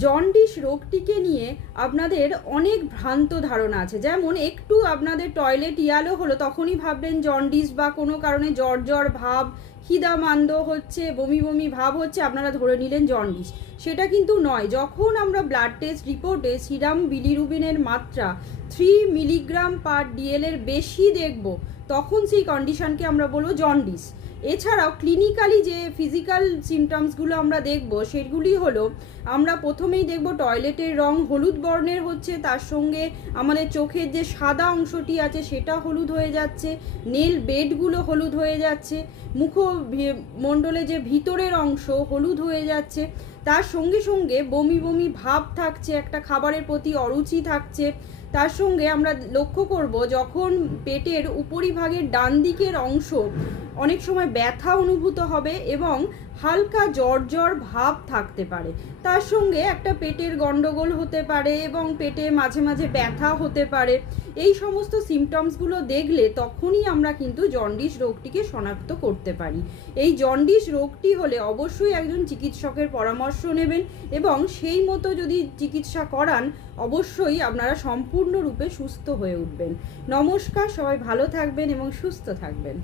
Jaundice রোগটিকে নিয়ে আপনাদের অনেক ভ্রান্ত ধারণা আছে। যেমন একটু আপনাদের টয়লেট ইয়ালো হলো তখনই ভাববেন জন্ডিস, বা কোনো কারণে জ্বর জ্বর ভাব, খিদা মান্দ হচ্ছে, বমি বমি ভাব হচ্ছে, আপনারা ধরে নিলেন জন্ডিস। সেটা কিন্তু নয়। যখন আমরা ব্লাড টেস্ট রিপোর্টে সিরাম বিলিরুবিনের মাত্রা 3 mg/dl এর বেশি দেখব, তখন সেই কন্ডিশনকে আমরা বলবো জন্ডিস। এছাড়াও ক্লিনিক্যালি যে ফিজিক্যাল সিমটমসগুলো আমরা দেখব সেগুলি হলো, আমরা প্রথমেই দেখব টয়লেটের রং হলুদ বর্ণের হচ্ছে, তার সঙ্গে আমাদের চোখের যে সাদা অংশটি আছে সেটা হলুদ হয়ে যাচ্ছে, নেল বেডগুলো হলুদ হয়ে যাচ্ছে, মুখমণ্ডলে যে ভিতরের অংশ হলুদ হয়ে যাচ্ছে, তার সঙ্গে সঙ্গে বমি বমি ভাব থাকছে, একটা খাবারের প্রতি অরুচি থাকছে। তার সঙ্গে আমরা লক্ষ্য করব যখন পেটের উপরিভাগের ডান দিকের অংশ অনেক সময় ব্যথা অনুভূত হবে এবং হালকা জ্বর জ্বর ভাব থাকতে পারে। তার সঙ্গে একটা পেটের গন্ডগোল হতে পারে এবং পেটে মাঝে মাঝে ব্যথা হতে পারে। এই সমস্ত সিমটমসগুলো দেখলে তখনই আমরা কিন্তু জন্ডিস রোগটিকে শনাক্ত করতে পারি। এই জন্ডিস রোগটি হলে অবশ্যই একজন চিকিৎসকের পরামর্শ নেবেন এবং সেই মতো যদি চিকিৎসা করান অবশ্যই আপনারা সম্পূর্ণরূপে সুস্থ হয়ে উঠবেন। নমস্কার, সবাই ভালো থাকবেন এবং সুস্থ থাকবেন।